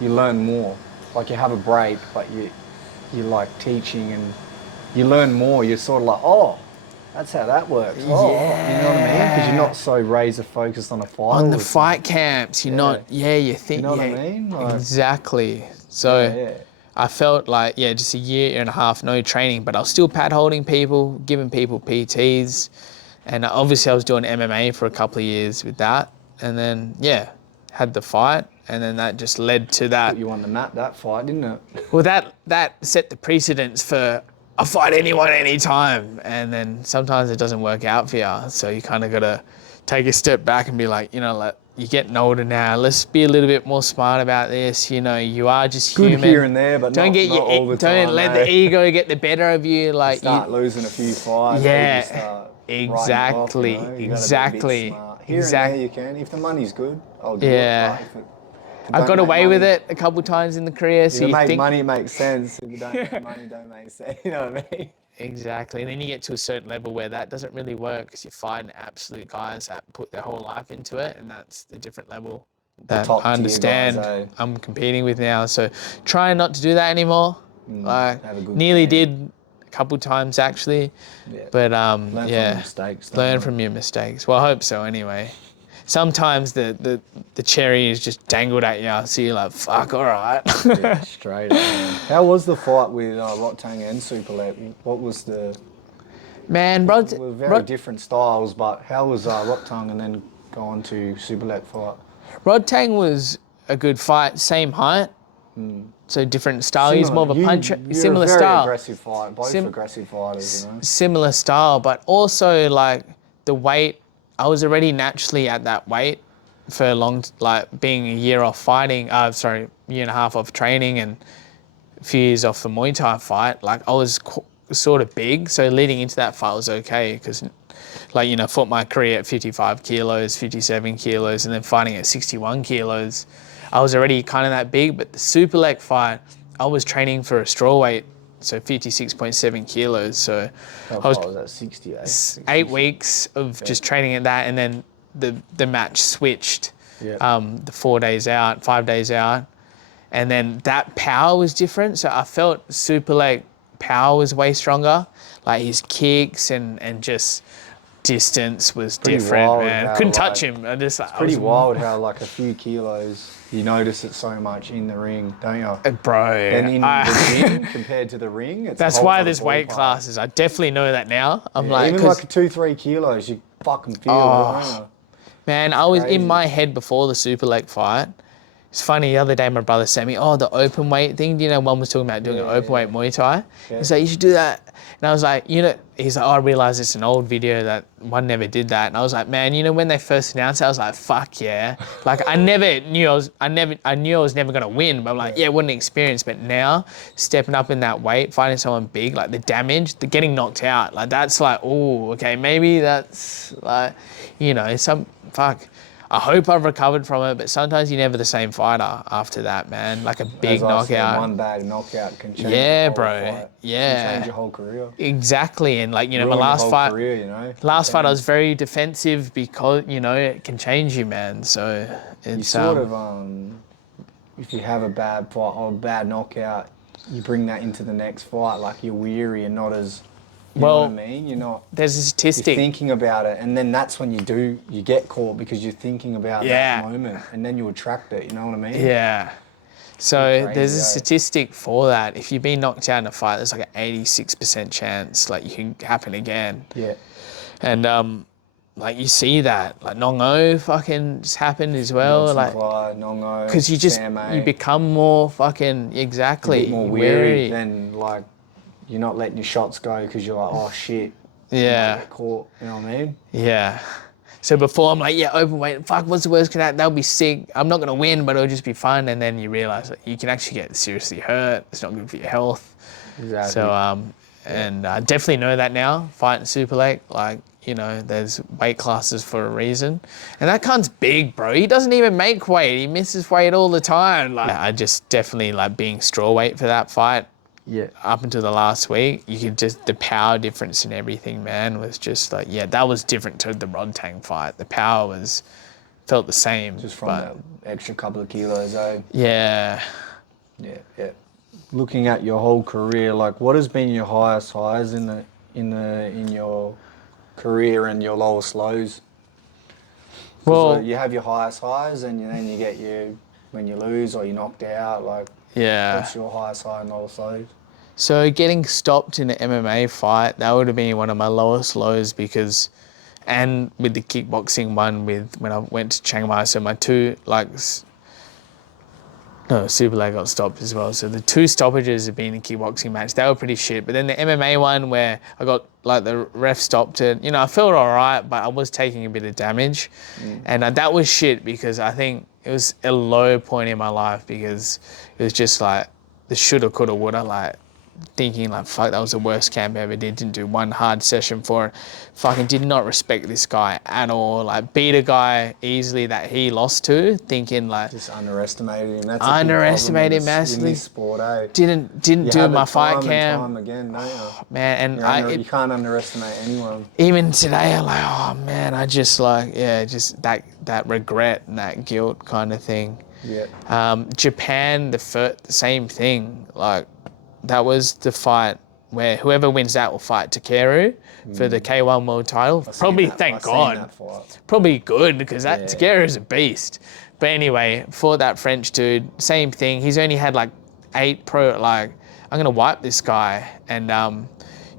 you learn more. Like you have a break, but you're like teaching and you learn more. You're sort of like, oh, That's how that works. Oh, you know what I mean? Because you're not so razor focused on a fight. On all the time. fight camps, you're not. Yeah, you think. You know what yeah, I mean? Like, exactly. So. yeah. I felt like, yeah, just a year and a half, no training, but I was still pad holding people, giving people PTs. And obviously I was doing MMA for a couple of years with that. And then, yeah, had the fight. And then that just led to that. Put you on the map, that fight, didn't it? Well, that set the precedence for I'll fight anyone, anytime. And then sometimes it doesn't work out for you. So you kind of got to take a step back and be like, you know, like, you're getting older now. Let's be a little bit more smart about this. You know, you are just Good human. here and there, but don't not, get not your, all the don't time. let the ego get the better of you. Like Start losing a few fights. yeah, exactly, exactly, Here and there you can. If the money's good, I'll do yeah. it. But I got away with it a couple times in the career. If So you you make think money, it makes sense. If you don't make money, don't make sense. You know what I mean? exactly, and then you get to a certain level where that doesn't really work because you find absolute guys that put their whole life into it, and that's the different level that top I tier understand guys, eh? I'm competing with now. So trying not to do that anymore. Like have a good nearly plan. did a couple times actually, Yeah. but Learn from yeah, your mistakes. don't learn you? from your mistakes. Well, I hope so anyway. Sometimes the cherry is just dangled at you, so you're like, fuck, all right. Yeah, straight up. Man. How was the fight with Rottang and Superlet? What was the... Man, bro, Were very different styles, but how was Rottang and then go on to Superlet fight? Rodtang was a good fight, same height, so different style. He's more of a puncher, You're similar a very style. aggressive fight, both aggressive fighters, you know. Similar style, but also like the weight. I was already naturally at that weight for a long, like being a year off fighting. Year and a half off training and a few years off the Muay Thai fight. Like I was sort of big, so leading into that fight was okay because, like you know, fought my career at 55 kilos, 57 kilos, and then fighting at 61 kilos. I was already kind of that big, but the super leg fight, I was training for a straw weight. So 56.7 kilos. So How I was far was that? 68? 8 weeks of just training at that, and then the match switched. Yep. The 4 days out, 5 days out, and then that power was different. So I felt super leg power was way stronger. Like his kicks and just distance was different, wild man. how, Couldn't touch like, him. I just Pretty wild how like a few kilos, you notice it so much in the ring, don't you? bro. Then in the gym compared to the ring, it's That's a whole why other there's weight ballpark. classes. I definitely know that now. I'm Yeah, like, even 'cause- like 2-3 kilos, you fucking feel it, don't you? man, I was in Crazy. my head before the super leg fight. It's funny, the other day my brother sent me, the open weight thing. Do you know, one was talking about doing an open weight Muay Thai? Yeah. He's like, you should do that. And I was like, he's like, I realised it's an old video that one never did that. And I was like, man, when they first announced it, I was like, fuck yeah. Like I knew I was never gonna win, but I'm like, yeah, what an experience. But now, stepping up in that weight, fighting someone big, like the damage, the getting knocked out, like that's like, oh, okay, maybe that's like, fuck. I hope I've recovered from it, but sometimes you're never the same fighter after that, man. Like a big As I said, knockout. one bad knockout can change Yeah, your whole bro. fight. Yeah. Can change your whole career. Exactly, and like my Ruin your last whole fight, career, you know. last fight I was very defensive because it can change you, man. So it's You sort of if you have a bad fight or a bad knockout, you bring that into the next fight. Like you're weary and not as you know what I mean? You're not. There's a You're statistic. thinking about it, and then that's when you get caught because you're thinking about Yeah. that moment, and then you attract it. You know what I mean? Yeah. So Crazy, there's a eh? statistic for that. If you've been knocked out in a fight, there's like an 86% chance like you can happen again. Yeah. And like you see that, like Nongo fucking just happened as well. Dodson Like Clyde, Nongo, because Sam A. you become more fucking exactly a bit more weary. Then like you're not letting your shots go because you're like, oh shit. I might Yeah. get caught. You know what I mean? Yeah. So before I'm like, yeah, open weight, fuck, what's the worst can happen? That'll be sick. I'm not gonna win, but it'll just be fun. And then you realise that you can actually get seriously hurt. It's not good for your health. Exactly. So and I definitely know that now. Fighting super leg, like there's weight classes for a reason. And that cunt's big, bro. He doesn't even make weight. He misses weight all the time. Like I just definitely like being straw weight for that fight. Yeah. Up until the last week, you could just, the power difference and everything, man, was just like, yeah, that was different to the Rodtang fight. The power felt the same. Just from that extra couple of kilos, eh? Yeah. Yeah, yeah. Looking at your whole career, like what has been your highest highs in your career and your lowest lows? 'Cause, Well, you have your highest highs, and then you get your when you lose or you're knocked out. Like, yeah. what's your highest high and lowest lows? So getting stopped in an MMA fight, that would have been one of my lowest lows because, and with the kickboxing one with when I went to Chiang Mai, so my two no, Super Leg got stopped as well. So the two stoppages have been a kickboxing match. They were pretty shit. But then the MMA one where I got, like, the ref stopped it, I felt all right, but I was taking a bit of damage. And that was shit because I think it was a low point in my life because it was just like the shoulda, coulda, woulda, like, thinking like, fuck, that was the worst camp I ever did. Didn't do one hard session for it. Fucking did not respect this guy at all. Like, beat a guy easily that he lost to, thinking like, Just underestimated him. That's a underestimated big problem massively. in this sport, eh? Didn't You do have my it fight time and camp, time again, don't you? man. And You can't underestimate anyone. even today, I'm like, oh man, I just like, yeah, just that regret and that guilt kind of thing. Yeah. Japan, the same thing. Like, that was the fight where whoever wins that will fight Takeru for the K1 world title. Probably, thank God. Probably good because that Takeru is a beast. But anyway, for that French dude, same thing. He's only had like 8 pro. Like, I'm gonna wipe this guy. And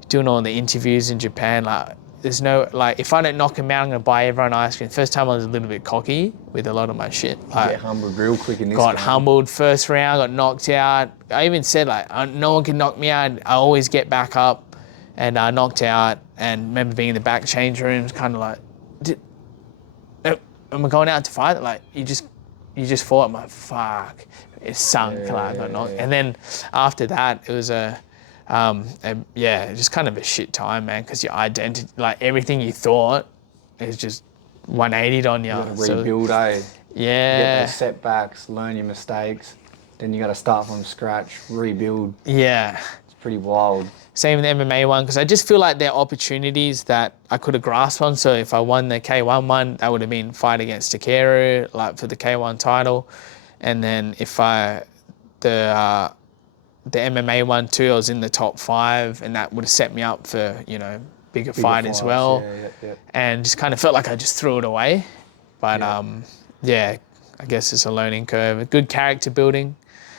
doing all the interviews in Japan, like, there's no, like, if I don't knock him out, I'm gonna buy everyone ice cream. First time I was a little bit cocky with a lot of my shit. Like, Get humbled real quick in this got game. humbled first round, got knocked out. I even said, like, no one can knock me out. I always get back up, and knocked out. And remember being in the back change rooms, kind of like, am I going out to fight? Like, you just fought. I'm like, fuck, it sunk. Like, I got knocked. And then after that, it was just kind of a shit time, man, because your identity, like, everything you thought is just 180'd on you. You got to rebuild, eh? Yeah. Get those setbacks, learn your mistakes. Then you got to start from scratch, rebuild. Yeah. It's pretty wild. Same with the MMA one, because I just feel like there are opportunities that I could have grasped on. So if I won the K1 one, that would have been fight against Takeru, like, for the K1 title. And then if the MMA one too, I was in the top 5, and that would have set me up for, bigger fight as well. Yeah. And just kind of felt like I just threw it away. But I guess it's a learning curve. Good character building.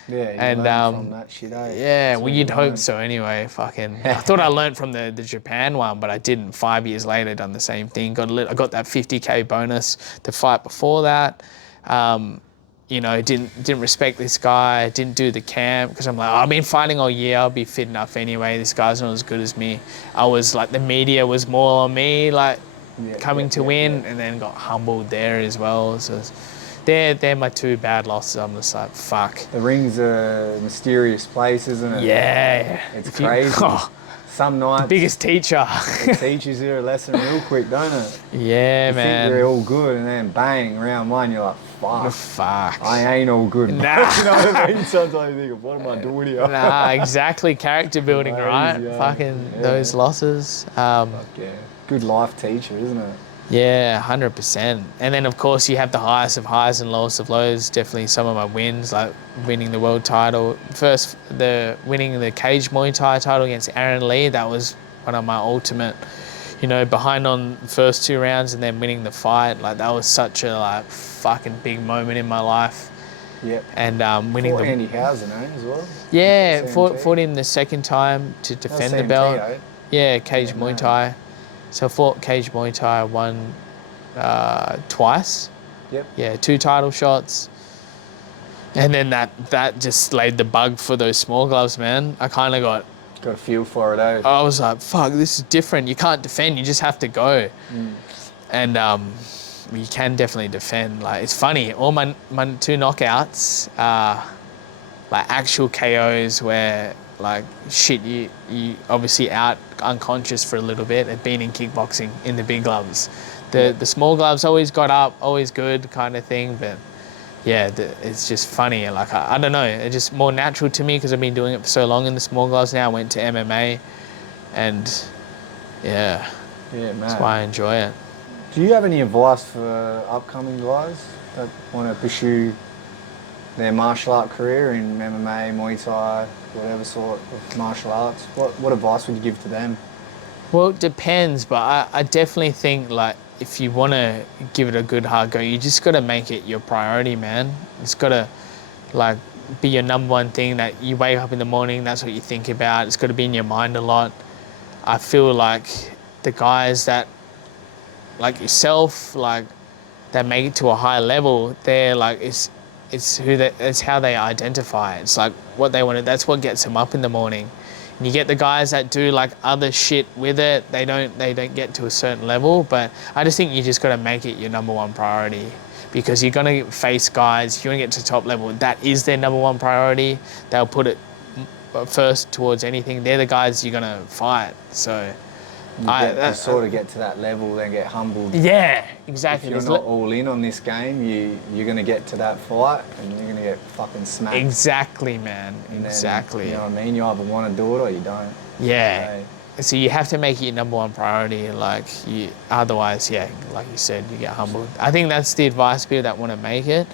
Yeah, you learn from that shit, eh? Yeah, That's well, what you'd you hope learn. so anyway. I thought I learned from the Japan one, but I didn't. 5 years later, done the same thing. I got that 50K bonus the fight before that. Didn't respect this guy. Didn't do the camp because I'm like, I've been fighting all year. I'll be fit enough anyway. This guy's not as good as me. I was like, the media was more on me, like, coming to win, and then got humbled there as well. So they're my 2 bad losses. I'm just like, fuck. The ring's a mysterious place, isn't it? Yeah. It's crazy. Some nights, Biggest teacher. it teaches you a lesson real quick, don't it? Yeah, You man. think you're all good, and then bang, round 1, you're like, fuck. Fuck. I ain't all good. Nah. You know what I mean? Sometimes you think, what am I doing here? Nah, exactly. Character building, right? Yeah. Fucking Yeah. those losses. Yeah. Good life teacher, isn't it? Yeah, 100%. And then, of course, you have the highest of highs and lowest of lows. Definitely some of my wins, like winning the world title. First, winning the cage Muay Thai title against Aaron Lee. That was one of my ultimate, behind on the first 2 rounds and then winning the fight. Like, that was such a, like, fucking big moment in my life. Yep. And winning Fought Andy Housen, as well? Yeah, CMT. fought him the second time to defend the CMT, belt. eh? Yeah, cage Yeah, Muay man. Thai. So I fought cage Muay Thai, won twice. Yep. Yeah, 2 title shots. And then that just laid the bug for those small gloves, man. I kind of got, Got a feel for it, eh? I was like, fuck, this is different. You can't defend, you just have to go. And you can definitely defend. Like, it's funny, all my 2 knockouts are like actual KOs where, like, shit, you obviously out unconscious for a little bit. Have been in kickboxing in the big gloves. The small gloves always got up, always good kind of thing. But yeah, it's just funny. Like, I don't know, it's just more natural to me because I've been doing it for so long in the small gloves now. I went to MMA, and yeah, Man. that's why I enjoy it. Do you have any advice for upcoming guys that want to pursue their martial art career in MMA, Muay Thai, whatever sort of martial arts? What advice would you give to them? Well, it depends, but I definitely think like if you want to give it a good hard go, you just got to make it your priority, man. It's got to like be your number one thing that you wake up in the morning, that's what you think about. It's got to be in your mind a lot. I feel like the guys that like yourself, like that make it to a high level, they're like it's how they identify. It's like what they want to. That's what gets them up in the morning. And you get the guys that do like other shit with it. They don't get to a certain level. But I just think you just got to make it your number one priority, because you're gonna face guys. If you want to get to top level, that is their number one priority. They'll put it first towards anything. They're the guys you're gonna fight. So. You sort of get to that level, then get humbled. Yeah, exactly. If you're not all in on this game, you're going to get to that fight and you're going to get fucking smacked. Exactly, man. And Exactly. Then, you know what I mean? You either want to do it or you don't. Yeah. So you have to make it your number one priority. Like otherwise, yeah, like you said, you get humbled. I think that's the advice to people that want to make it.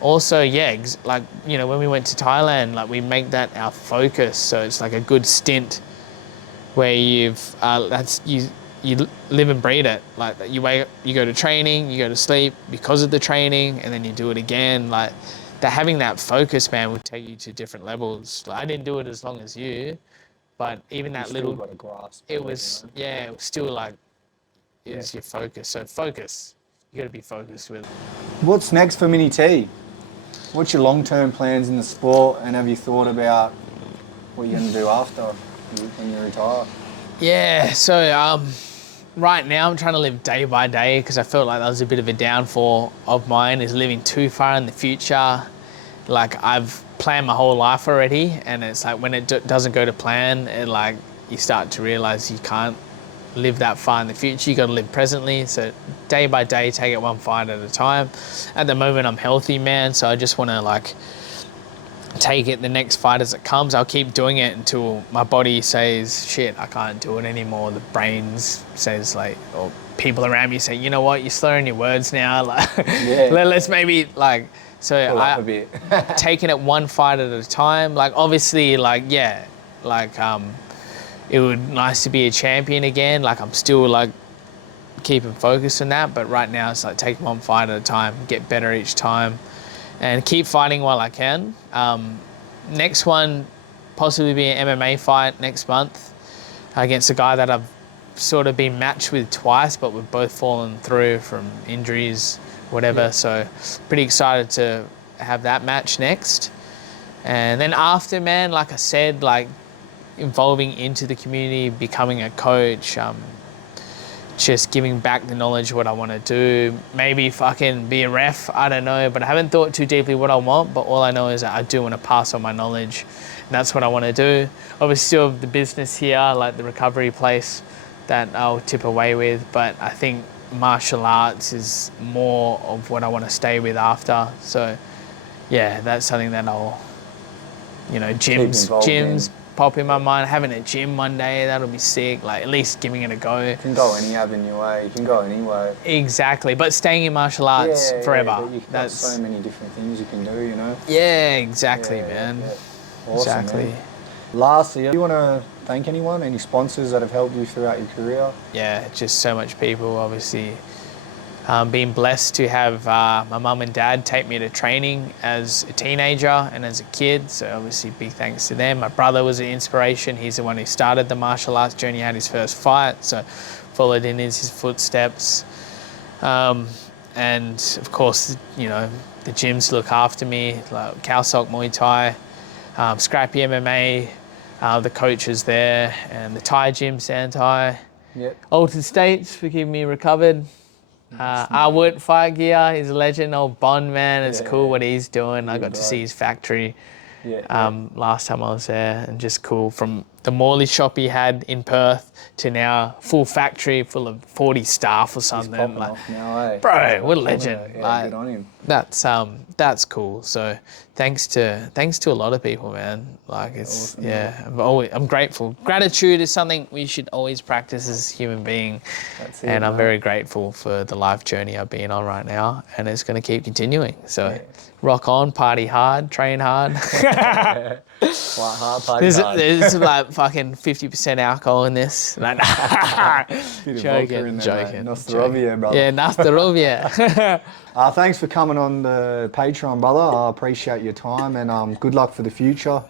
Also, yeah, like you know, when we went to Thailand, like we make that our focus. So it's like a good stint where you live and breathe it. Like you wake up, you go to training, you go to sleep because of the training, and then you do it again. Like that, having that focus, man, will take you to different levels. Like, I didn't do it as long as you, but even that little, got a grasp. it was, you know? Yeah, it was still like, it was your focus. So focus, you got to be focused with it. What's next for Mini T? What's your long-term plans in the sport, and have you thought about what you're going to do after when you retire? Yeah, so right now I'm trying to live day by day, because I felt like that was a bit of a downfall of mine, is living too far in the future. Like I've planned my whole life already, and it's like when it doesn't go to plan, it like you start to realize you can't live that far in the future. You got to live presently. So day by day, take it one fight at a time. At the moment I'm healthy, man, so I just want to like take it the next fight as it comes. I'll keep doing it until my body says, shit, I can't do it anymore. The brains says like, or people around me say, you know what, you're slurring your words now. Like, let's maybe like, so I a bit. taking it one fight at a time. Like obviously, like yeah, like it would nice to be a champion again. Like I'm still like keeping focused on that, but right now it's like take one fight at a time, get better each time, and keep fighting while I can. Next one, possibly be an MMA fight next month against a guy that I've sort of been matched with twice, but we've both fallen through from injuries, whatever. Yeah. So pretty excited to have that match next. And then after, man, like I said, like involving into the community, becoming a coach, just giving back the knowledge of what I want to do. Maybe fucking be a ref, I don't know, but I haven't thought too deeply what I want, but all I know is that I do want to pass on my knowledge, and that's what I want to do. Obviously still have the business here, like the recovery place that I'll tip away with, but I think martial arts is more of what I want to stay with after. So yeah, that's something that I'll, you know, gyms pop in my mind. Having a gym one day, that'll be sick. Like at least giving it a go. You can go any avenue way. You can go anywhere. Exactly, but staying in martial arts forever. Yeah, but you've got so many different things you can do, you know. Yeah, exactly, man. Yeah. Awesome, exactly. Man. Lastly, do you want to thank anyone? Any sponsors that have helped you throughout your career? Yeah, just so much people, obviously. Being blessed to have my mum and dad take me to training as a teenager and as a kid, so obviously big thanks to them. My brother was an inspiration. He's the one who started the martial arts journey, had his first fight, so followed in his footsteps. And of course, you know, the gyms look after me, like Calsoc Muay Thai, Scrappy MMA, the coaches there, and the Thai gym, Santai. Yep. Alton States for keeping me recovered. Arwood Fire Gear, he's a legend. Old Bond, man, it's cool what he's doing. I got to see his factory last time I was there, and just cool from the Morley shop he had in Perth to now full factory full of 40 staff or something. He's popping off now, eh? Bro, what a legend! Yeah, like, good on him. That's cool. So thanks to a lot of people, man. Like it's awesome, I'm grateful. Gratitude is something we should always practice as a human being. That's it, and I'm very grateful for the life journey I've been on right now, and it's going to keep continuing. So rock on, party hard, train hard. Quite hard, party hard. There's like fucking 50% alcohol in this. Like, Bit of vodka in there, mate. Nostrovia, brother. Yeah, Nostrovia. Thanks for coming on the Patreon, brother. I appreciate your time, and good luck for the future.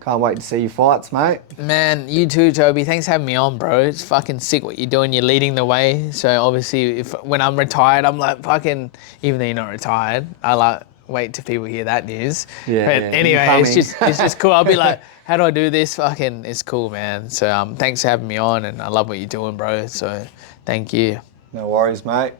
Can't wait to see your fights, mate. Man, you too, Toby. Thanks for having me on, bro. It's fucking sick what you're doing. You're leading the way. So obviously, when I'm retired, I'm like fucking. Even though you're not retired, I like wait till people hear that news. Yeah. But yeah, anyway, it's just cool. I'll be like, how do I do this? Fucking, it's cool, man. So thanks for having me on, and I love what you're doing, bro. So thank you. No worries, mate.